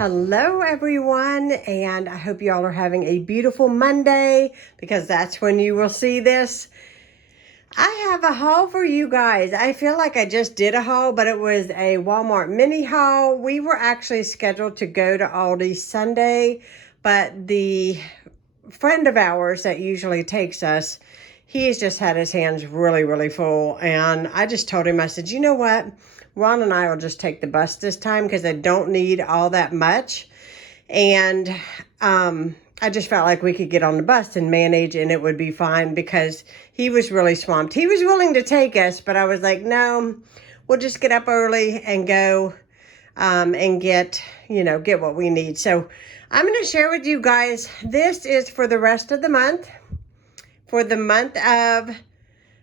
Hello everyone, and I hope you all are having a beautiful Monday because that's when you will see this. I have a haul for you guys. I feel like I just did a haul, but it was a Walmart mini haul. We were actually scheduled to go to Aldi Sunday, but the friend of ours that usually takes us, he's just had his hands really full, and I just told him, I said, you know what? Ron and I will just take the bus this time because I don't need all that much. And I just felt like we could get on the bus and manage and it would be fine because he was really swamped. He was willing to take us, but I was like, no, we'll just get up early and go and get what we need. So I'm going to share with you guys, this is for the rest of the month, for the month of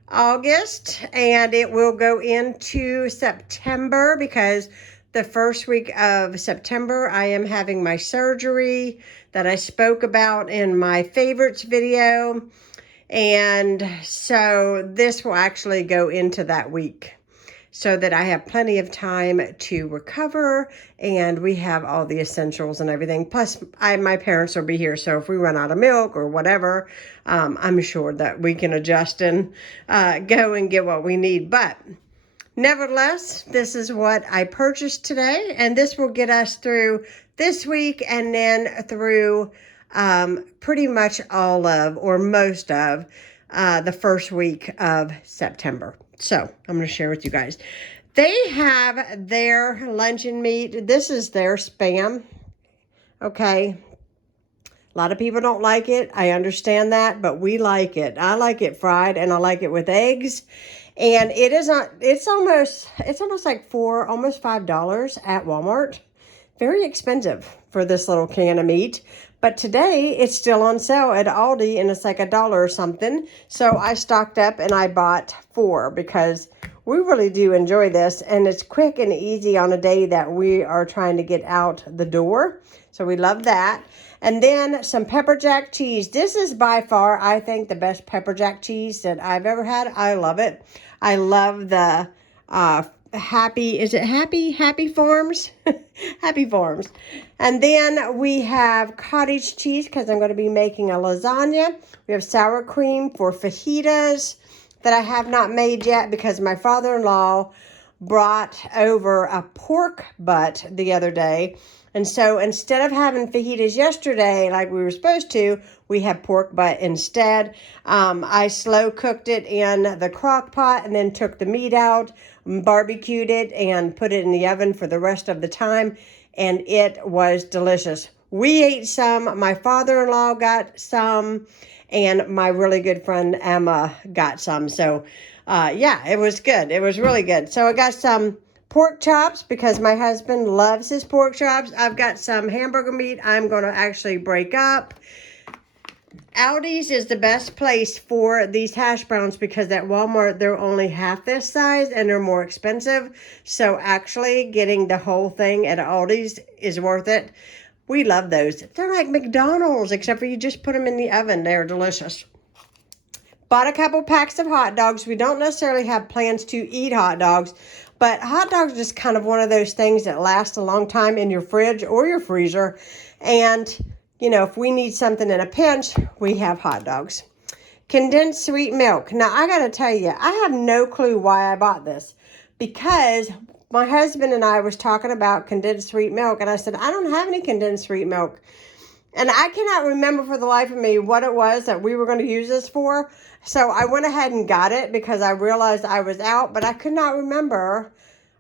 August, and it will go into September because the first week of September I am having my surgery that I spoke about in my favorites video, and so this will actually go into that week so that I have plenty of time to recover and we have all the essentials and everything. Plus, my parents will be here, so if we run out of milk or whatever, I'm sure that we can adjust and go and get what we need. But nevertheless, this is what I purchased today, and this will get us through this week and then through pretty much all of, or most of, the first week of September. So I'm going to share with you guys. They have their luncheon meat. This is their Spam. Okay. A lot of people don't like it. I understand that, but we like it. I like it fried and I like it with eggs. And it is not, it's almost like almost $5 at Walmart. Very expensive for this little can of meat. But today it's still on sale at Aldi and it's like $1 or something. So I stocked up and I bought 4 because we really do enjoy this. And it's quick and easy on a day that we are trying to get out the door. So we love that. And then some pepper jack cheese. This is by far, I think, the best pepper jack cheese that I've ever had. I love it. I love the Happy Farms? Happy Farms. And then we have cottage cheese because I'm going to be making a lasagna. We have sour cream for fajitas that I have not made yet because my father-in-law brought over a pork butt the other day. And so instead of having fajitas yesterday like we were supposed to, we have pork butt instead. I slow cooked it in the crock pot and then took the meat out, barbecued it, and put it in the oven for the rest of the time. And it was delicious. We ate some. My father-in-law got some. And my really good friend Emma got some. So, yeah, it was good. It was really good. So I got some pork chops because my husband loves his pork chops. I've got some hamburger meat I'm going to actually break up. Aldi's is the best place for these hash browns because at Walmart they're only half this size and they're more expensive. So actually getting the whole thing at Aldi's is worth it. We love those. They're like McDonald's, except for you just put them in the oven. They're delicious. Bought a couple packs of hot dogs. We don't necessarily have plans to eat hot dogs, but hot dogs is kind of one of those things that last a long time in your fridge or your freezer. And, if we need something in a pinch, we have hot dogs. Condensed sweet milk. Now, I got to tell you, I have no clue why I bought this because my husband and I was talking about condensed sweet milk, and I said, I don't have any condensed sweet milk. And I cannot remember for the life of me what it was that we were going to use this for. So I went ahead and got it because I realized I was out, but I could not remember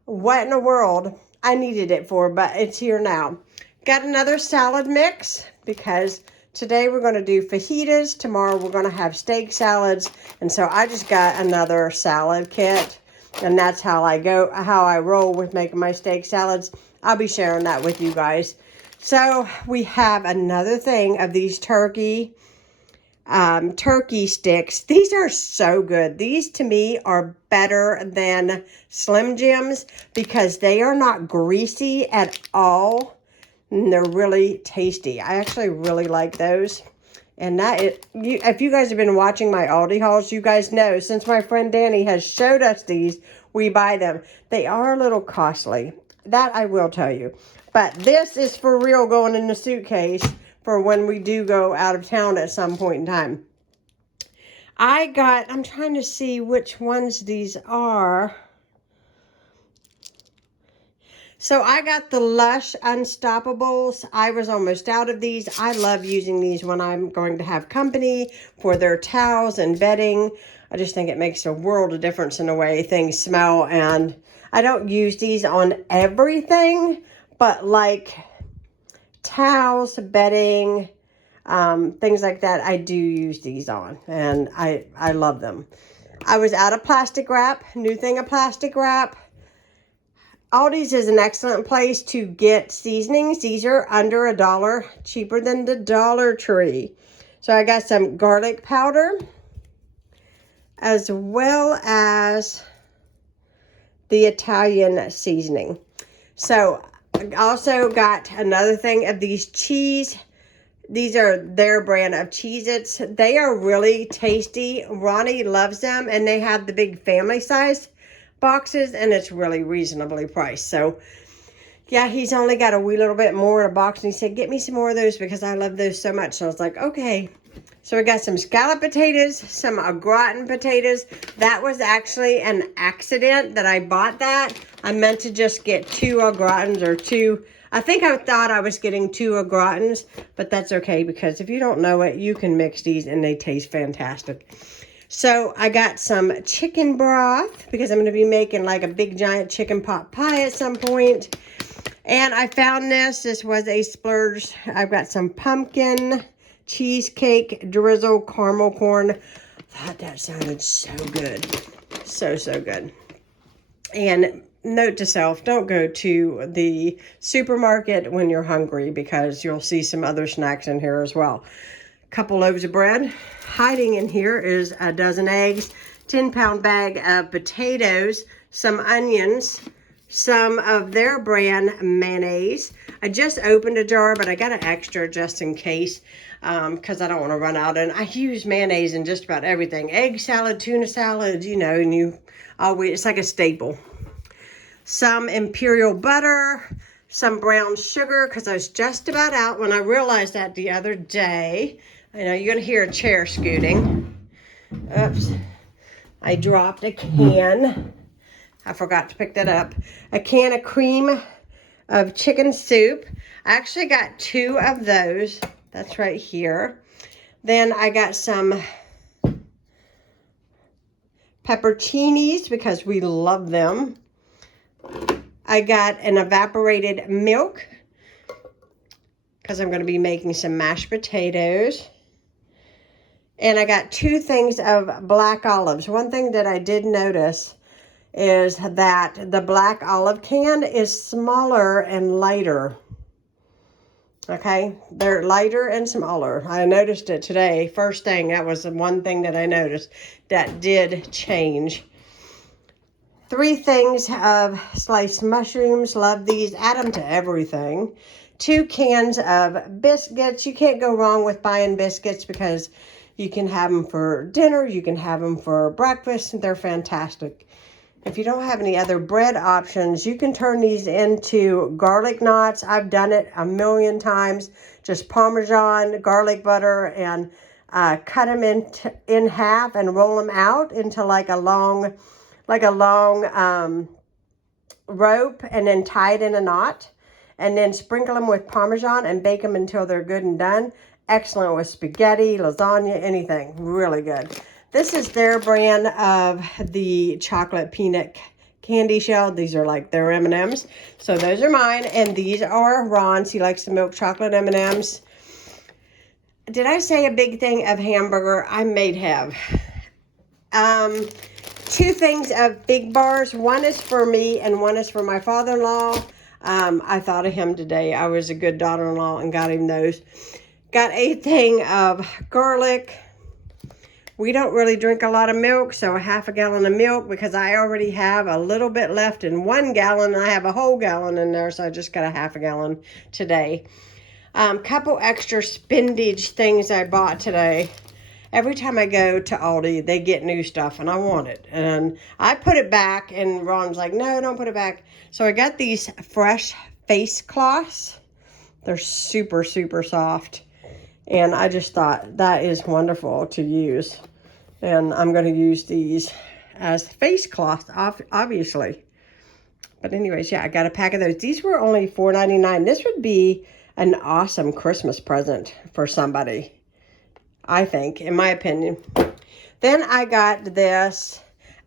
what in the world I needed it for, but it's here now. Got another salad mix because today we're going to do fajitas. Tomorrow we're going to have steak salads. And so I just got another salad kit. And that's how I roll with making my steak salads. I'll be sharing that with you guys. So we have another thing of these turkey sticks. These are so good. These to me are better than Slim Jims because they are not greasy at all. And they're really tasty. I actually really like those. And if you guys have been watching my Aldi hauls, you guys know since my friend Danny has showed us these, we buy them. They are a little costly. That I will tell you. But this is for real going in the suitcase for when we do go out of town at some point in time. I'm trying to see which ones these are. So I got the Lush Unstoppables. I was almost out of these. I love using these when I'm going to have company for their towels and bedding. I just think it makes a world of difference in the way things smell. And I don't use these on everything, but like towels, bedding, things like that, I do use these on. And I love them. I was out of plastic wrap. New thing of plastic wrap. Aldi's is an excellent place to get seasonings. These are under $1, cheaper than the Dollar Tree. So I got some garlic powder, as well as the Italian seasoning. So I also got another thing of these cheese. These are their brand of Cheez-Its. They are really tasty. Ronnie loves them, and they have the big family size boxes, and it's really reasonably priced. So yeah, he's only got a wee little bit more in a box, and he said, get me some more of those because I love those so much. So I was like, okay. So we got some scalloped potatoes, some au gratin potatoes. That was actually an accident that I bought that. I meant to just get 2 au gratins, or 2. I think I thought I was getting 2 au gratins, but that's okay because if you don't know it, you can mix these and they taste fantastic. So I got some chicken broth because I'm going to be making like a big giant chicken pot pie at some point. And I found this. This was a splurge. I've got some pumpkin, cheesecake, drizzle, caramel corn. Thought that sounded so good. So good. And note to self, don't go to the supermarket when you're hungry because you'll see some other snacks in here as well. Couple loaves of bread. Hiding in here is a dozen eggs, 10-pound bag of potatoes, some onions, some of their brand mayonnaise. I just opened a jar, but I got an extra just in case because I don't want to run out. And I use mayonnaise in just about everything. Egg salad, tuna salad, you know, and you always, it's like a staple. Some imperial butter, some brown sugar, because I was just about out when I realized that the other day. I know you're going to hear a chair scooting. Oops. I dropped a can. I forgot to pick that up. A can of cream of chicken soup. I actually got 2 of those. That's right here. Then I got some pepperoncinis because we love them. I got an evaporated milk because I'm going to be making some mashed potatoes. And I got 2 things of black olives. One thing that I did notice is that the black olive can is smaller and lighter. Okay, they're lighter and smaller. I noticed it today. First thing, that was the one thing that I noticed that did change. 3 things of sliced mushrooms. Love these. Add them to everything. 2 cans of biscuits. You can't go wrong with buying biscuits because you can have them for dinner. You can have them for breakfast. They're fantastic. If you don't have any other bread options, you can turn these into garlic knots. I've done it a million times. Just Parmesan, garlic butter, and cut them in half and roll them out into like a long rope, and then tie it in a knot, and then sprinkle them with Parmesan and bake them until they're good and done. Excellent with spaghetti, lasagna, anything. Really good. This is their brand of the chocolate peanut candy shell. These are like their M&Ms. So those are mine, and these are Ron's. He likes the milk chocolate M&Ms. Did I say a big thing of hamburger? I may have. 2 things of big bars. One is for me and one is for my father-in-law. I thought of him today. I was a good daughter-in-law and got him those. Got a thing of garlic. We don't really drink a lot of milk, so a half a gallon of milk because I already have a little bit left in 1 gallon. And I have a whole gallon in there, so I just got a half a gallon today. Couple extra spinach things I bought today. Every time I go to Aldi, they get new stuff, and I want it. And I put it back, and Ron's like, no, don't put it back. So I got these fresh face cloths. They're super, super soft. And I just thought that is wonderful to use. And I'm going to use these as face cloths, obviously. But anyways, yeah, I got a pack of those. These were only $4.99. This would be an awesome Christmas present for somebody, I think, in my opinion. Then I got this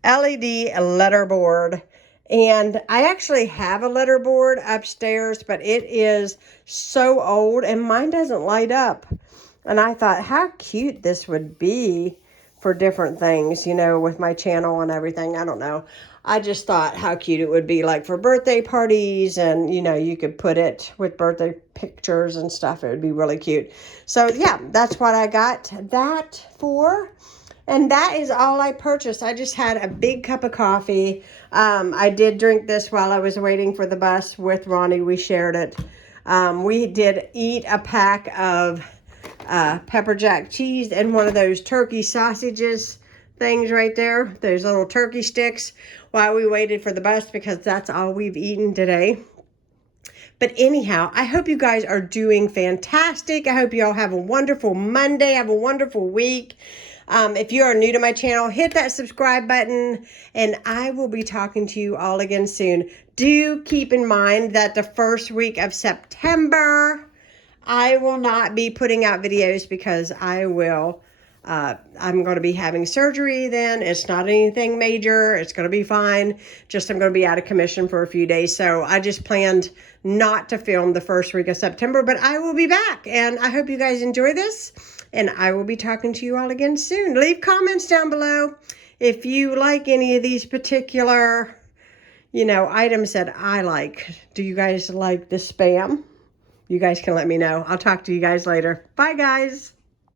LED letterboard. And I actually have a letterboard upstairs, but it is so old and mine doesn't light up. And I thought how cute this would be for different things, you know, with my channel and everything. I don't know. I just thought how cute it would be, like for birthday parties, and you know, you could put it with birthday pictures and stuff. It would be really cute. So yeah, that's what I got that for. And that is all I purchased. I just had a big cup of coffee. I did drink this while I was waiting for the bus with Ronnie. We shared it. We did eat a pack of pepper jack cheese and one of those turkey sausages things right there, those little turkey sticks, while we waited for the bus, because that's all we've eaten today. But anyhow, I hope you guys are doing fantastic. I hope you all have a wonderful Monday, have a wonderful week. If you are new to my channel, hit that subscribe button, and I will be talking to you all again soon. Do keep in mind that the first week of September, I will not be putting out videos because I'm going to be having surgery then. It's not anything major. It's going to be fine. Just I'm going to be out of commission for a few days. So I just planned not to film the first week of September, but I will be back. And I hope you guys enjoy this. And I will be talking to you all again soon. Leave comments down below if you like any of these particular, you know, items that I like. Do you guys like the Spam? You guys can let me know. I'll talk to you guys later. Bye, guys.